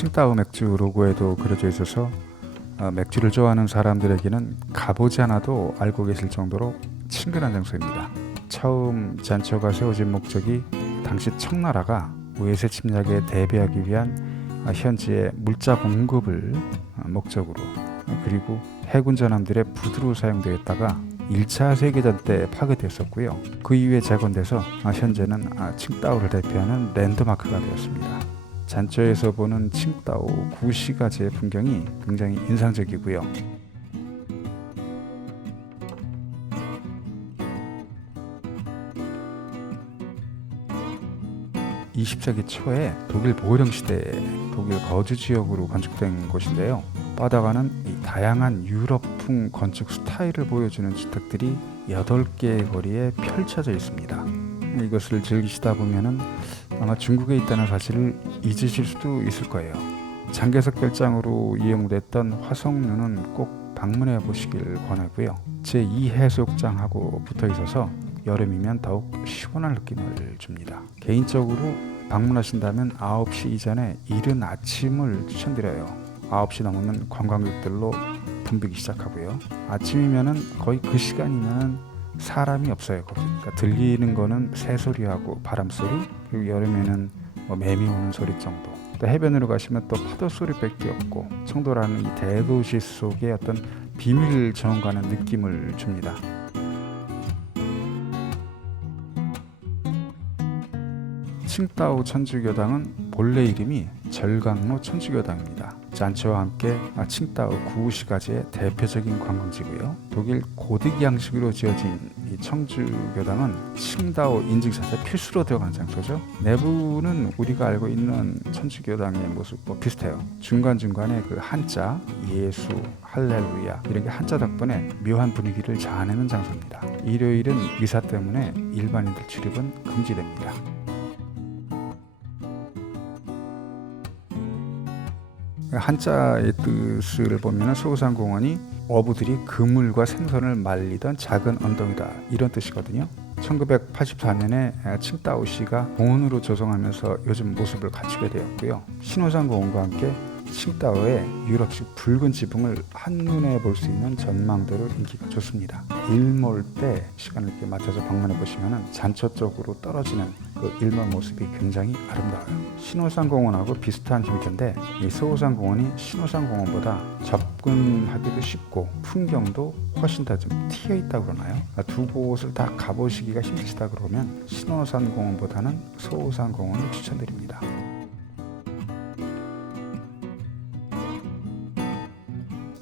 칭따오 맥주 로고에도 그려져 있어서 맥주를 좋아하는 사람들에게는 가보지 않아도 알고 계실 정도로 친근한 장소입니다. 처음 잔초가 세워진 목적이 당시 청나라가 외세 침략에 대비하기 위한 현지의 물자 공급을 목적으로, 그리고 해군 전함들의 부두로 사용되었다가 1차 세계대전 때 파괴되었었고요. 그 이후에 재건돼서 현재는 칭따오를 대표하는 랜드마크가 되었습니다. 잔초에서 보는 칭따오 구시가지의 풍경이 굉장히 인상적이고요. 20세기 초에 독일 보령 시대에 독일 거주 지역으로 건축된 곳인데요. 바다가는 이 다양한 유럽풍 건축 스타일을 보여주는 주택들이 8개의 거리에 펼쳐져 있습니다. 이것을 즐기시다 보면은 아마 중국에 있다는 사실을 잊으실 수도 있을 거예요. 장개석 별장으로 이용됐던 화성루는 꼭 방문해 보시길 권하고요. 제2해수욕장하고 붙어 있어서 여름이면 더욱 시원한 느낌을 줍니다. 개인적으로 방문하신다면 9시 이전에 이른 아침을 추천드려요. 9시 넘으면 관광객들로 붐비기 시작하고요. 아침이면은 거의 그 시간이면 사람이 없어요. 거기. 그러니까 들리는 거는 새소리하고 바람소리, 그리고 여름에는 매미 오는 소리 정도. 또 해변으로 가시면 또 파도 소리밖에 없고, 청도라는 이 대도시 속의 어떤 비밀 정원과는 느낌을 줍니다. 칭따오 천주교당은 본래 이름이 절강로 천주교당입니다. 잔초와 함께 칭따오 구시가지의 대표적인 관광지고요. 독일 고딕 양식으로 지어진 이 천주교당은 칭따오 인증샷에 필수로 들어간 장소죠. 내부는 우리가 알고 있는 천주교당의 모습과 비슷해요. 중간중간에 그 한자, 예수, 할렐루야 이런 게 한자 덕분에 묘한 분위기를 자아내는 장소입니다. 일요일은 미사 때문에 일반인들 출입은 금지됩니다. 한자의 뜻을 보면 소우산공원이 어부들이 그물과 생선을 말리던 작은 언덕이다, 이런 뜻이거든요. 1984년에 칭따오시가 공원으로 조성하면서 요즘 모습을 갖추게 되었고요. 신호산공원과 함께 칭따오의 유럽식 붉은 지붕을 한눈에 볼 수 있는 전망대로 인기가 좋습니다. 일몰 때 시간을 이렇게 맞춰서 방문해 보시면 잔초 쪽으로 떨어지는 그 일몰 모습이 굉장히 아름다워요. 신호산공원하고 비슷한 힘일 텐데 이 소호산공원이 신호산공원보다 접근하기도 쉽고 풍경도 훨씬 더 좀 튀어 있다고 그러나요? 두 곳을 다 가보시기가 힘드시다 그러면 신호산공원보다는 소호산공원을 추천드립니다.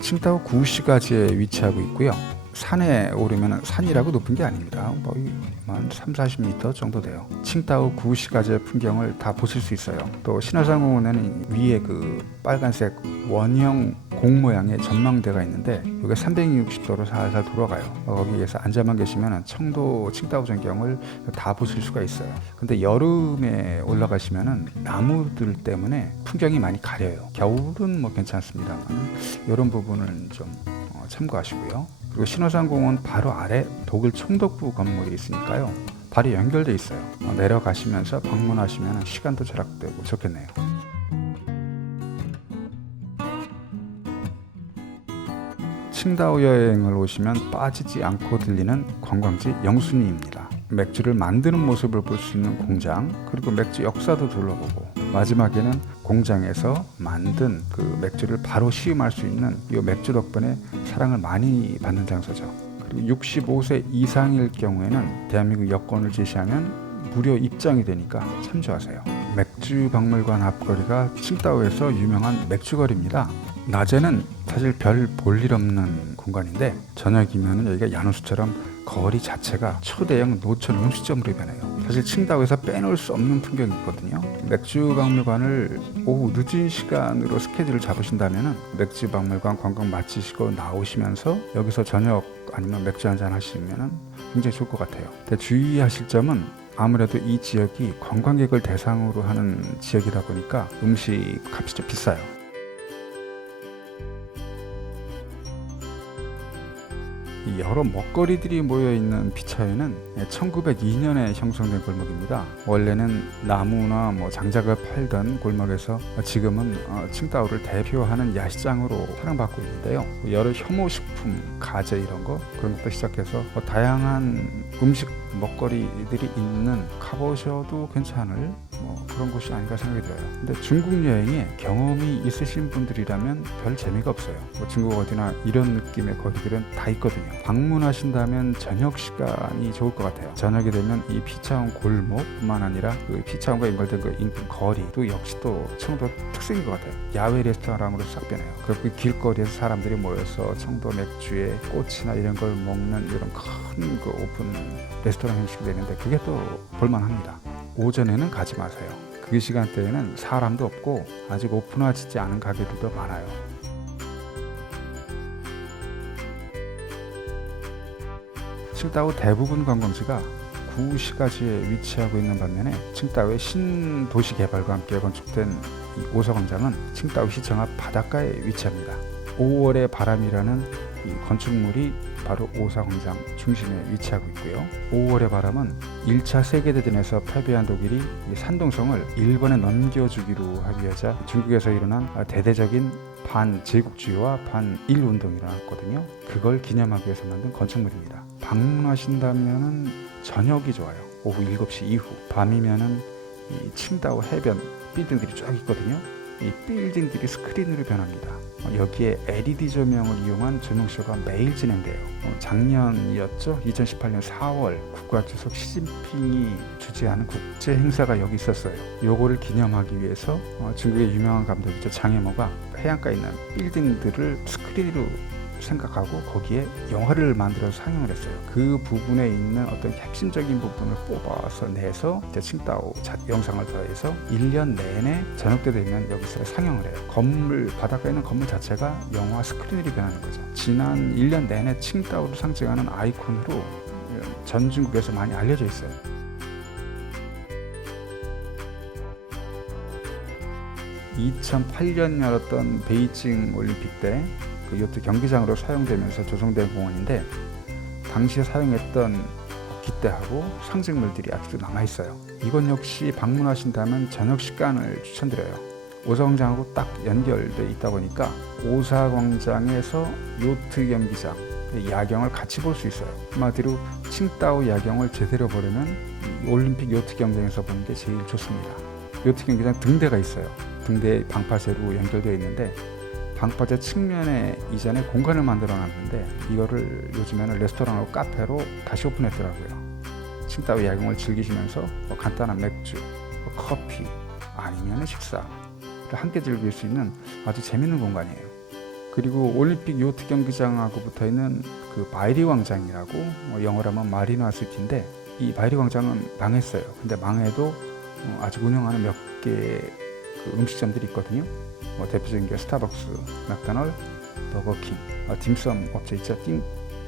칭따오 구시가지에 위치하고 있고요. 산에 오르면 산이라고 높은 게 아닙니다. 거의 한 3-40m 정도 돼요. 칭따오 구시가지의 풍경을 다 보실 수 있어요. 또 신화산공원에는 위에 그 빨간색 원형 공 모양의 전망대가 있는데 이게 360도로 살살 돌아가요. 거기에서 앉아만 계시면 청도 칭따오 전경을 다 보실 수가 있어요. 근데 여름에 올라가시면 나무들 때문에 풍경이 많이 가려요. 겨울은 뭐 괜찮습니다만 이런 부분은 좀 참고하시고요. 그리고 신호산공원 바로 아래 독일 총독부 건물이 있으니까요. 바로 연결돼 있어요. 내려가시면서 방문하시면 시간도 절약되고 좋겠네요. 칭따오 여행을 오시면 빠지지 않고 들리는 관광지 영순이입니다. 맥주를 만드는 모습을 볼 수 있는 공장, 그리고 맥주 역사도 둘러보고 마지막에는 공장에서 만든 그 맥주를 바로 시음할 수 있는 이 맥주 덕분에 사랑을 많이 받는 장소죠. 그리고 65세 이상일 경우에는 대한민국 여권을 제시하면 무료 입장이 되니까 참조하세요. 맥주 박물관 앞거리가 칭따오에서 유명한 맥주거리입니다. 낮에는 사실 별 볼 일 없는 공간인데 저녁이면 여기가 야누스처럼 거리 자체가 초대형 노천 음식점으로 변해요. 사실 칭따오에서 빼놓을 수 없는 풍경이거든요. 맥주 박물관을 오후 늦은 시간으로 스케줄을 잡으신다면 맥주 박물관 관광 마치시고 나오시면서 여기서 저녁 아니면 맥주 한잔 하시면 굉장히 좋을 것 같아요. 근데 주의하실 점은 아무래도 이 지역이 관광객을 대상으로 하는 지역이다 보니까 음식 값이 좀 비싸요. 이 이 여러 먹거리들이 모여있는 피차유는 1902년에 형성된 골목입니다. 원래는 나무나 장작을 팔던 골목에서 지금은 칭다오를 대표하는 야시장으로 사랑받고 있는데요. 여러 혐오식품, 가재 이런 거 그런 것부터 시작해서 다양한 음식 먹거리들이 있는 가보셔도 괜찮을 그런 곳이 아닌가 생각이 들어요. 근데 중국 여행에 경험이 있으신 분들이라면 별 재미가 없어요. 중국 어디나 이런 느낌의 거리들은 다 있거든요. 방문하신다면 저녁 시간이 좋을 것 같아요. 저녁이 되면 이 피차온 골목뿐만 아니라 그 피차온과 연결된 그 인근 거리도 역시 또 청도 특색인 것 같아요. 야외 레스토랑으로 싹 변해요. 그 길거리에서 사람들이 모여서 청도 맥주에 꽃이나 이런 걸 먹는 이런 큰 그 오픈 레스토랑 형식이 되는데 그게 또 볼만합니다. 오전에는 가지 마세요. 그 시간대에는 사람도 없고 아직 오픈하지 않은 가게들도 많아요. 칭다오 대부분 관광지가 구시가지에 위치하고 있는 반면에 칭다오의 신도시 개발과 함께 건축된 이 오서광장은 칭다오 시청 앞 바닷가에 위치합니다. 5월의 바람이라는 이 건축물이 바로 오사광장 중심에 위치하고 있고요. 5월의 바람은 1차 세계대전에서 패배한 독일이 산동성을 일본에 넘겨주기로 합의하자 중국에서 일어난 대대적인 반제국주의와 반일 운동이 일어났거든요. 그걸 기념하기 위해서 만든 건축물입니다. 방문하신다면 저녁이 좋아요. 오후 7시 이후. 밤이면은 이 칭다오 해변 빌딩들이 쫙 있거든요. 이 빌딩들이 스크린으로 변합니다. 여기에 LED 조명을 이용한 조명쇼가 매일 진행돼요. 작년이었죠. 2018년 4월 국가주석 시진핑이 주재하는 국제 행사가 여기 있었어요. 요거를 기념하기 위해서 중국의 유명한 감독이죠. 장혜모가 해안가에 있는 빌딩들을 스크린으로 생각하고 거기에 영화를 만들어서 상영을 했어요. 그 부분에 있는 어떤 핵심적인 부분을 뽑아서 내서 이제 칭다오 영상을 더해서 1년 내내 저녁 때 되면 여기서 상영을 해요. 건물 바닷가에 있는 건물 자체가 영화 스크린으로 변하는 거죠. 지난 1년 내내 칭다오를 상징하는 아이콘으로 전 중국에서 많이 알려져 있어요. (2008년) 열었던 베이징 올림픽 때 그 요트 경기장으로 사용되면서 조성된 공원인데 당시에 사용했던 깃대하고 상징물들이 아직도 남아있어요. 이건 역시 방문하신다면 저녁 식간을 추천드려요. 오사광장하고 딱 연결돼 있다 보니까 오사광장에서 요트 경기장 야경을 같이 볼 수 있어요. 한마디로 칭다오 야경을 제대로 보려면 올림픽 요트 경기장에서 보는 게 제일 좋습니다. 요트 경기장 등대가 있어요. 등대에 방파제로 연결되어 있는데 방파제 측면에 이전에 공간을 만들어 놨는데 이거를 요즘에는 레스토랑하고 카페로 다시 오픈했더라고요. 칭다오 야경을 즐기시면서 간단한 맥주, 커피 아니면 식사를 함께 즐길 수 있는 아주 재밌는 공간이에요. 그리고 올림픽 요트 경기장하고 붙어있는 그 바이리 광장이라고 영어로 하면 마리나 시티인데 이 바이리 광장은 망했어요. 근데 망해도 아직 운영하는 몇 개 그 음식점들이 있거든요. 대표적인 게 스타벅스, 맥도날드, 버거킹, 딤섬 업체 있죠.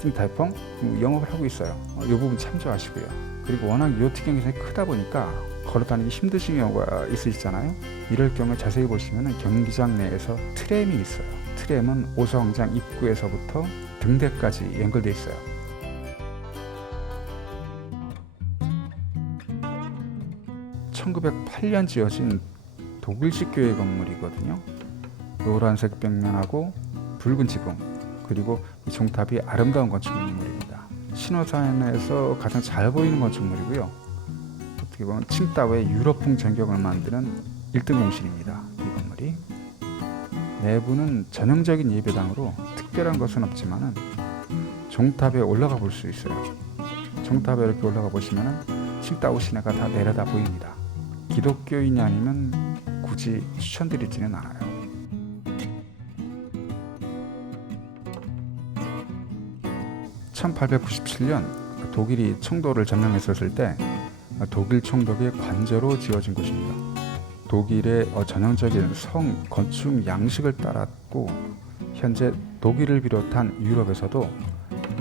띵타이펑 영업을 하고 있어요. 이 부분 참조하시고요. 그리고 워낙 요트 경기장이 크다 보니까 걸어다니기 힘드신 경우가 있으시잖아요. 이럴 경우에 자세히 보시면 경기장 내에서 트램이 있어요. 트램은 오사광장 입구에서부터 등대까지 연결되어 있어요. (1908년) 지어진 독일식 교회 건물이거든요. 노란색 벽면하고 붉은 지붕 그리고 이 종탑이 아름다운 건축물입니다. 신호산에서 가장 잘 보이는 건축물이고요. 어떻게 보면 칭다오의 유럽풍 전경을 만드는 1등 공신입니다. 이 건물이 내부는 전형적인 예배당으로 특별한 것은 없지만 종탑에 올라가 볼 수 있어요. 종탑에 이렇게 올라가 보시면 칭다오 시내가 다 내려다 보입니다. 기독교인이 아니면 굳이 추천드리지는 않아요. 1897년 독일이 청도를 점령했었을 때 독일 총독의 관저로 지어진 곳입니다. 독일의 전형적인 성 건축 양식을 따랐고 현재 독일을 비롯한 유럽에서도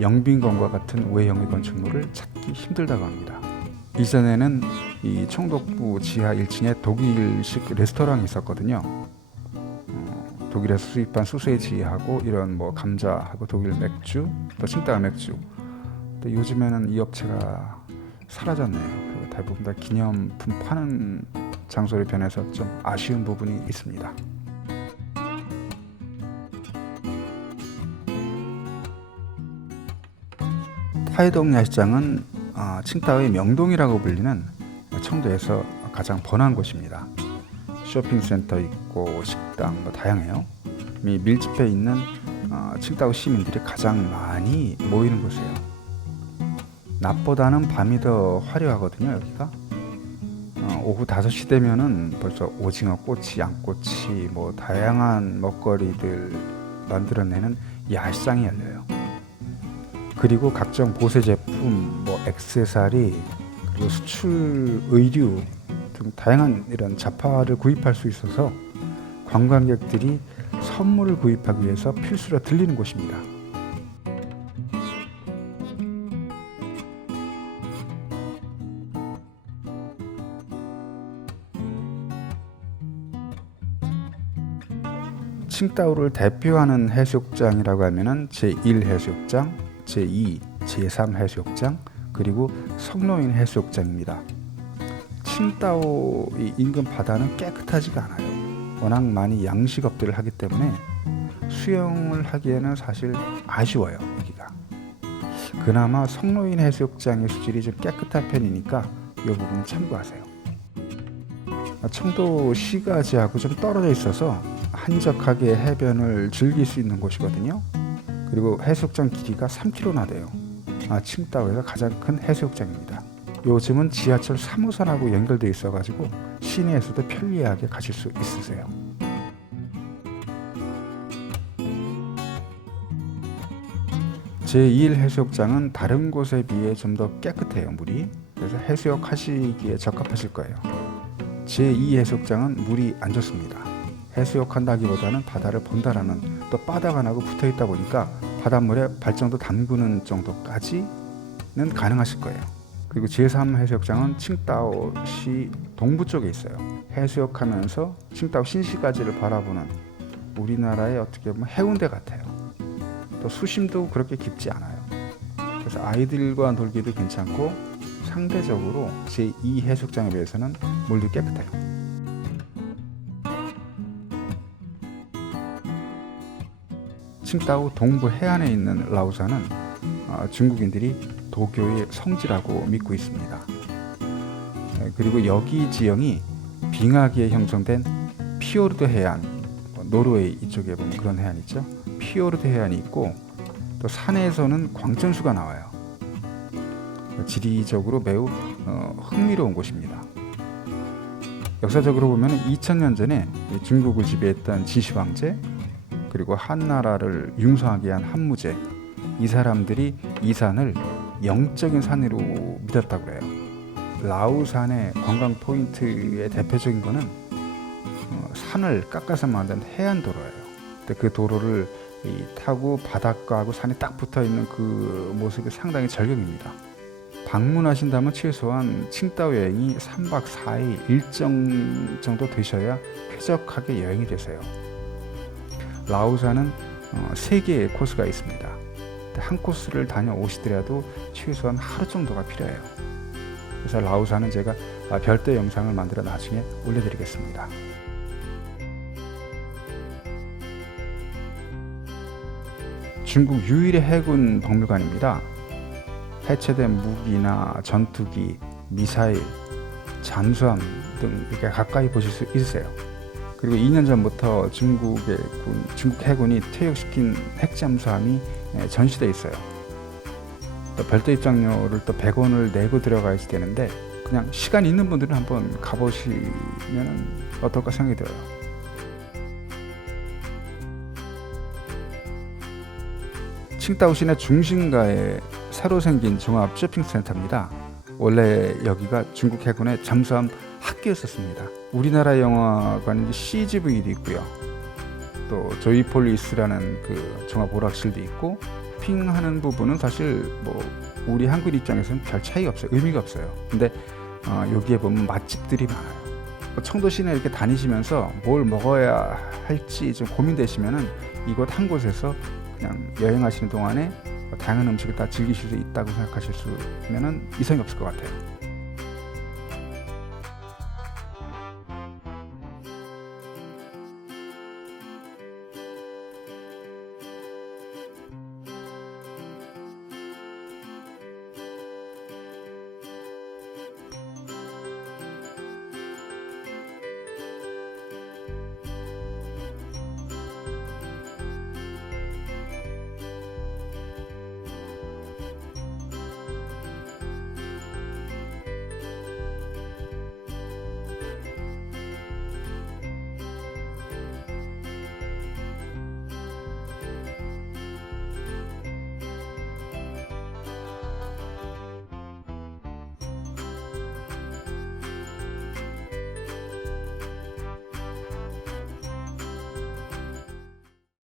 영빈관과 같은 외형의 건축물을 찾기 힘들다고 합니다. 이전에는 이 총독부 지하 1층에 독일식 레스토랑이 있었거든요. 독일에서 수입한 소세지하고 이런 뭐 감자하고 독일 맥주, 또 칭따오 맥주. 또 요즘에는 이 업체가 사라졌네요. 그리고 대부분 다 기념품 파는 장소로 변해서 좀 아쉬운 부분이 있습니다. 타이동 야시장은 칭따오의 명동이라고 불리는 청도에서 가장 번화한 곳입니다. 쇼핑센터 있고 식당 뭐 다양해요. 밀집해 있는 칭따오 시민들이 가장 많이 모이는 곳이에요. 낮보다는 밤이 더 화려하거든요. 여기가 오후 5시 되면은 벌써 오징어 꼬치, 양꼬치 뭐 다양한 먹거리들 만들어내는 야시장이 열려요. 그리고 각종 보세 제품, 뭐 액세서리, 그리고 수출 의류 등 다양한 이런 잡화를 구입할 수 있어서 관광객들이 선물을 구입하기 위해서 필수로 들리는 곳입니다. 칭따오를 대표하는 해수욕장이라고 하면은 제1 해수욕장, 제2, 제3 해수욕장, 그리고 성노인 해수욕장입니다. 칭따오 인근 바다는 깨끗하지가 않아요. 워낙 많이 양식업들을 하기 때문에 수영을 하기에는 사실 아쉬워요. 여기가. 그나마 성노인 해수욕장의 수질이 좀 깨끗한 편이니까 이 부분 참고하세요. 청도시가지하고 좀 떨어져 있어서 한적하게 해변을 즐길 수 있는 곳이거든요. 그리고 해수욕장 길이가 3km나 돼요. 칭따오에서 가장 큰 해수욕장입니다. 요즘은 지하철 3호선하고 연결되어 있어가지고 시내에서도 편리하게 가실 수 있으세요. 제2 해수욕장은 다른 곳에 비해 좀 더 깨끗해요. 물이. 그래서 해수욕 하시기에 적합하실 거예요. 제2 해수욕장은 물이 안 좋습니다. 해수욕한다기보다는 바다를 본다라는 또 바닥 안 하고 붙어 있다 보니까 바닷물에 발정도 담그는 정도까지는 가능하실 거예요. 그리고 제3 해수욕장은 칭따오시 동부 쪽에 있어요. 해수욕하면서 칭따오 신시가지를 바라보는 우리나라의 어떻게 보면 해운대 같아요. 또 수심도 그렇게 깊지 않아요. 그래서 아이들과 놀기도 괜찮고 상대적으로 제2 해수욕장에 비해서는 물도 깨끗해요. 칭따오 동부 해안에 있는 라오산은 중국인들이 도교의 성지라고 믿고 있습니다. 그리고 여기 지형이 빙하기에 형성된 피오르드 해안, 노르웨이 이쪽에 보면 그런 해안 있죠. 피오르드 해안이 있고 또 산에서는 광천수가 나와요. 지리적으로 매우 흥미로운 곳입니다. 역사적으로 보면 2000년 전에 중국을 지배했던 진시황제 그리고 한나라를 융성하게 한 한무제, 이 사람들이 이 산을 영적인 산으로 믿었다고 그래요. 라오산의 관광 포인트의 대표적인 거는 산을 깎아서 만든 해안도로예요. 근데 그 도로를 타고 바닷가하고 산이 딱 붙어 있는 그 모습이 상당히 절경입니다. 방문하신다면 최소한 칭따오 여행이 3박 4일 일정 정도 되셔야 쾌적하게 여행이 되세요. 라오산은 3개의 코스가 있습니다. 한 코스를 다녀오시더라도 최소한 하루 정도가 필요해요. 그래서 라오산은 제가 별도 영상을 만들어 나중에 올려드리겠습니다. 중국 유일의 해군 박물관입니다. 해체된 무기나 전투기, 미사일, 잠수함 등 이렇게 가까이 보실 수 있으세요. 그리고 2년 전부터 중국 해군이 퇴역시킨 핵잠수함이 전시되어 있어요. 또 별도 입장료를 또 100원을 내고 들어가야 되는데 그냥 시간 있는 분들은 한번 가보시면 어떨까 생각이 들어요. 칭따오 시내 중심가에 새로 생긴 종합 쇼핑센터입니다. 원래 여기가 중국 해군의 잠수함 학교였었습니다. 우리나라 영화관 CGV도 있고요. 또 조이폴리스라는 그 종합 오락실도 있고 쇼핑하는 부분은 사실 뭐 우리 한국 입장에서는 별 차이가 없어요. 의미가 없어요. 근데 여기에 보면 맛집들이 많아요. 청도 시내 이렇게 다니시면서 뭘 먹어야 할지 좀 고민되시면은 이곳 한 곳에서 그냥 여행하시는 동안에 다양한 음식을 다 즐기실 수 있다고 생각하실 수 있으면은 이상이 없을 것 같아요.